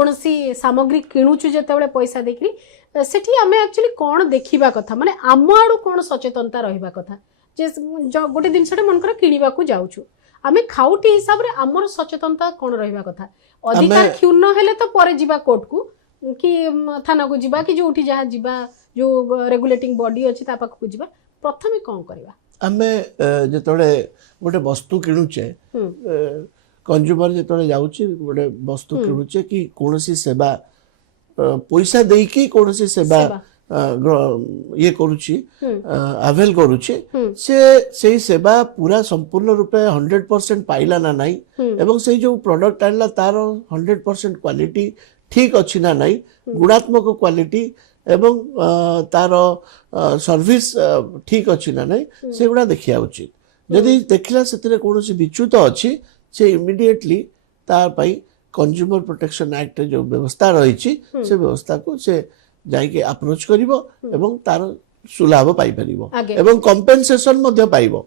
कौन सी सामग्री किणुचु जेतेबेले पैसा देखि सेठी आमे एक्चुअली कौन देखिबा कथा माने आम आडू कौन सचेतनता रहिबा कथा जे गोटे जिनसटे मनकर किनिबा को जाउछु आमे खाउटी हिसाब रे हमर सचेतनता कौन रहिबा कथा अधिकार क्षुण्ण हेले तो परे जिबा कोर्ट को कि थाना को जिबा कि जो उठी जहा जिबा जो रेगुलेटिंग बॉडी अछि ता पाख को जिबा प्रथमे कोन करबा आमे जेतोले गोटे वस्तु किणुचे कंज्यूमर जेतोले जाउची गोटे वस्तु किणुचे कि कोनोसी सेवा पैसा देई कि कोनोसी सेवा ये करुची अवेल करुची से सेवा पूरा संपूर्ण रूपे 100% पाइला ना नहीं एवं से जो प्रोडक्ट आनला तार 100% क्वालिटी ठीक अच्छी ना नहीं गुणात्मक क्वालिटी एवं तार सर्विस ठीक अच्छी ना नहीं से गुड़ा देखिया उचित जदि देखिला सेतरे कोनोसी विच्युत अछि से इमिडिएटली तार पई कंज्यूमर प्रोटेक्शन एक्ट जो व्यवस्था रही से व्यवस्था को से जाइके अप्रोच करिवो एवं तार सुलाभ पाई परिवो एवं कंपेंसेशन मध्य पाइबो